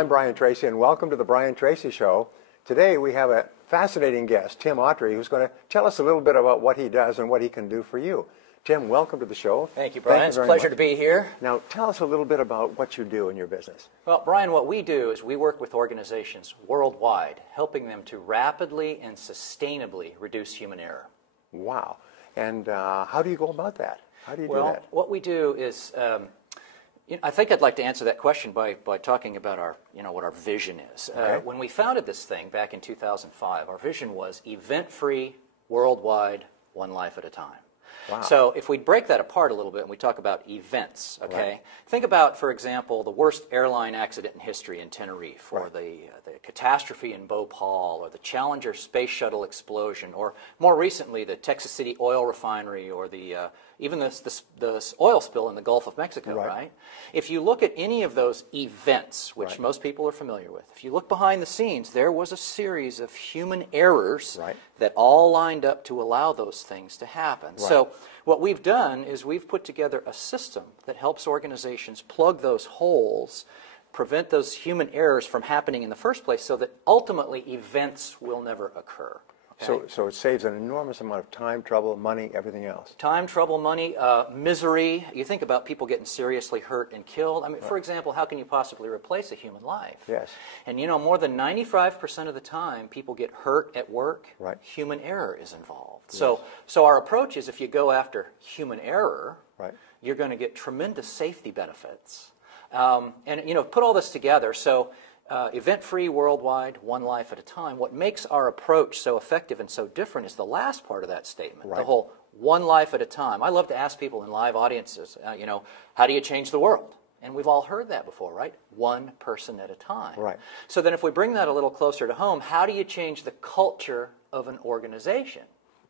I'm Brian Tracy, and welcome to the Brian Tracy Show. Today we have a fascinating guest, Tim Autrey, who's going to tell us a little bit about what he does and what he can do for you. Tim, welcome to the show. Thank you, Brian. It's a pleasure to be here. Now, tell us a little bit about what you do in your business. Well, Brian, what we do is we work with organizations worldwide, helping them to rapidly and sustainably reduce human error. Wow. And how do you go about that? How do you do that? Well, what we do is, I think I'd like to answer that question by talking about our, what our vision is. Okay. When we founded this thing back in 2005, our vision was event-free, worldwide, one life at a time. Wow. So if we break that apart a little bit and we talk about events, okay? Right. Think about, for example, the worst airline accident in history in Tenerife, or the catastrophe in Bhopal, or the Challenger space shuttle explosion, or more recently the Texas City oil refinery, or even the oil spill in the Gulf of Mexico, right? If you look at any of those events, which most people are familiar with, if you look behind the scenes, there was a series of human errors that all lined up to allow those things to happen. So what we've done is we've put together a system that helps organizations plug those holes, prevent those human errors from happening in the first place, so that ultimately events will never occur. Okay? So it saves an enormous amount of time, trouble, money, everything else. Time, trouble, money, misery. You think about people getting seriously hurt and killed. I mean, for example, how can you possibly replace a human life? Yes. And more than 95% of the time people get hurt at work, Right. human error is involved. Yes. So our approach is, if you go after human error, you're going to get tremendous safety benefits. And put all this together. So event-free, worldwide, one life at a time. What makes our approach so effective and so different is the last part of that statement, the whole one life at a time. I love to ask people in live audiences, how do you change the world? And we've all heard that before, right? One person at a time. Right. So then if we bring that a little closer to home, how do you change the culture of an organization?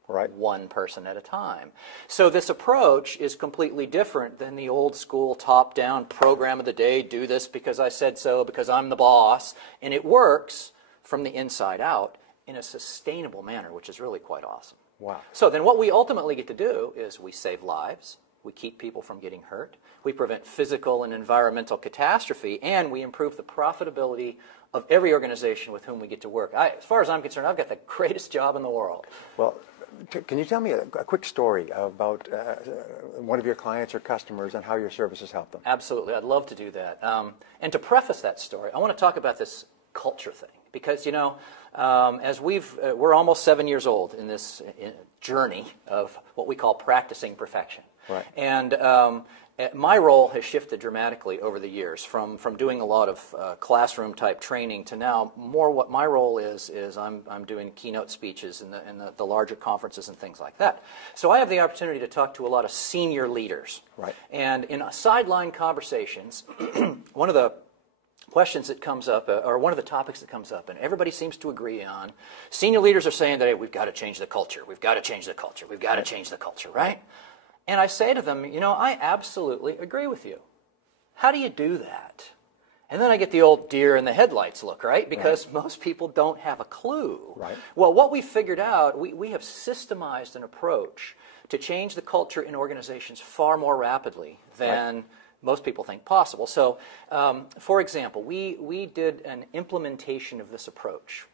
Right. One person at a time. So this approach is completely different than the old school top-down program of the day, do this because I said so, because I'm the boss. And it works from the inside out in a sustainable manner, which is really quite awesome. Wow. So then what we ultimately get to do is we save lives, we keep people from getting hurt, we prevent physical and environmental catastrophe, and we improve the profitability of every organization with whom we get to work. As far as I'm concerned, I've got the greatest job in the world. Well, can you tell me a quick story about one of your clients or customers and how your services help them? Absolutely. I'd love to do that. And to preface that story, I want to talk about this culture thing. Because, as we're almost 7 years old in this journey of what we call practicing perfection. Right. And my role has shifted dramatically over the years, from doing a lot of classroom type training to now more what my role is I'm doing keynote speeches in the larger conferences and things like that. So I have the opportunity to talk to a lot of senior leaders. Right. And in sideline conversations, one of the questions that comes up, or one of the topics that comes up, and everybody seems to agree on, senior leaders are saying that, hey, we've got to change the culture, we've got to change the culture, we've got to change the culture, right? And I say to them, I absolutely agree with you. How do you do that? And then I get the old deer in the headlights look, right? Because most people don't have a clue. Right. Well, what we figured out, we have systemized an approach to change the culture in organizations far more rapidly than most people think possible. So, for example, we did an implementation of this approach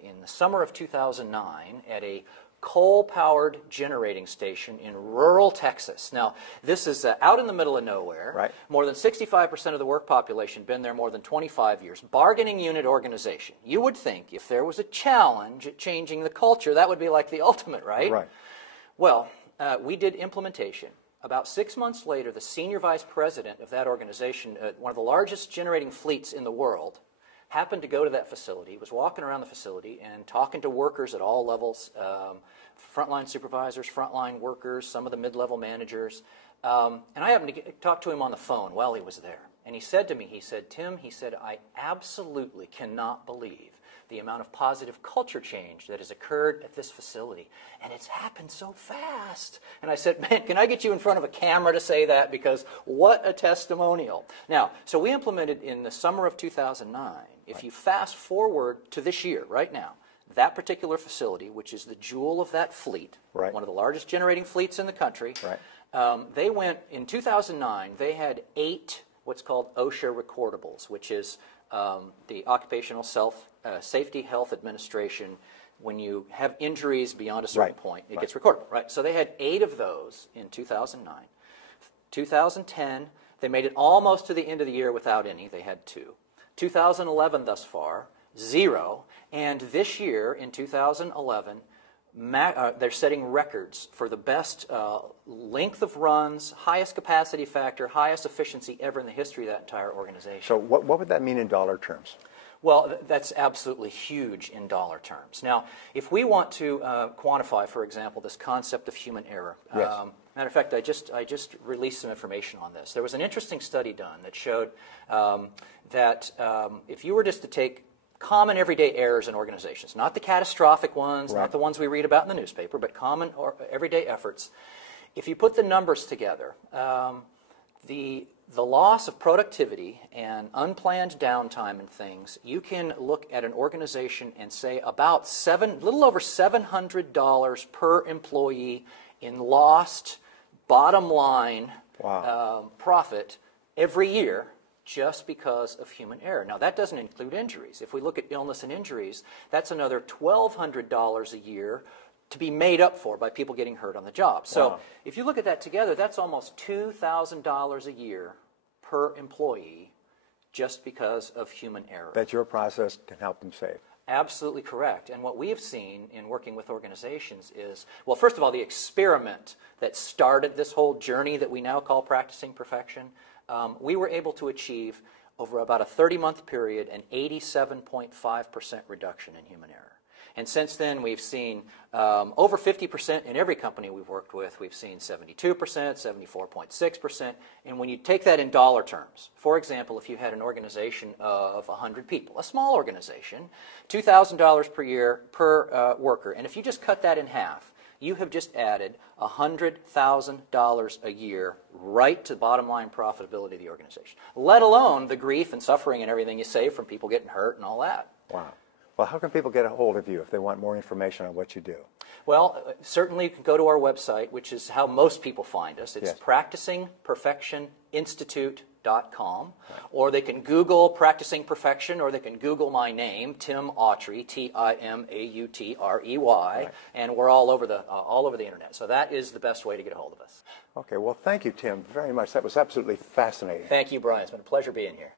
in the summer of 2009 at a coal-powered generating station in rural Texas. Now, this is out in the middle of nowhere. Right. More than 65% of the work population been there more than 25 years. Bargaining unit organization. You would think if there was a challenge at changing the culture, that would be like the ultimate, right? Right. Well, we did implementation. About 6 months later, the senior vice president of that organization, one of the largest generating fleets in the world, happened to go to that facility, was walking around the facility and talking to workers at all levels, frontline supervisors, frontline workers, some of the mid-level managers. And I happened to talk to him on the phone while he was there. And he said to me, Tim, I absolutely cannot believe the amount of positive culture change that has occurred at this facility. And it's happened so fast. And I said, man, can I get you in front of a camera to say that? Because what a testimonial. Now, so we implemented in the summer of 2009. If you fast forward to this year, right now, that particular facility, which is the jewel of that fleet, one of the largest generating fleets in the country, they went, in 2009, they had 8 what's called OSHA recordables, which is the Occupational Safety Health Administration. When you have injuries beyond a certain point, it gets recordable, right? So they had 8 of those in 2009. 2010, they made it almost to the end of the year without any. They had 2. 2011 thus far, 0. And this year, in 2011, they're setting records for the best length of runs, highest capacity factor, highest efficiency ever in the history of that entire organization. So what would that mean in dollar terms? Well, that's absolutely huge in dollar terms. Now, if we want to quantify, for example, this concept of human error, yes. Matter of fact, I just released some information on this. There was an interesting study done that showed that if you were just to take common everyday errors in organizations, not the catastrophic ones, not the ones we read about in the newspaper, but common or everyday efforts, if you put the numbers together, the loss of productivity and unplanned downtime and things, you can look at an organization and say about little over $700 per employee in lost bottom line profit every year just because of human error. Now, that doesn't include injuries. If we look at illness and injuries, that's another $1,200 a year to be made up for by people getting hurt on the job. So if you look at that together, that's almost $2,000 a year per employee just because of human error. That your process can help them save. Absolutely correct. And what we have seen in working with organizations is, well, first of all, the experiment that started this whole journey that we now call practicing perfection, we were able to achieve over about a 30-month period an 87.5% reduction in human error. And since then, we've seen over 50% in every company we've worked with. We've seen 72%, 74.6%. And when you take that in dollar terms, for example, if you had an organization of 100 people, a small organization, $2,000 per year per worker, and if you just cut that in half, you have just added $100,000 a year right to bottom line profitability of the organization, let alone the grief and suffering and everything you save from people getting hurt and all that. Wow. Well, how can people get a hold of you if they want more information on what you do? Well, certainly you can go to our website, which is how most people find us. It's practicingperfectioninstitute.com, or they can Google Practicing Perfection, or they can Google my name, Tim Autrey, T-I-M-A-U-T-R-E-Y, and we're all over the internet. So that is the best way to get a hold of us. Okay, well, thank you, Tim, very much. That was absolutely fascinating. Thank you, Brian. It's been a pleasure being here.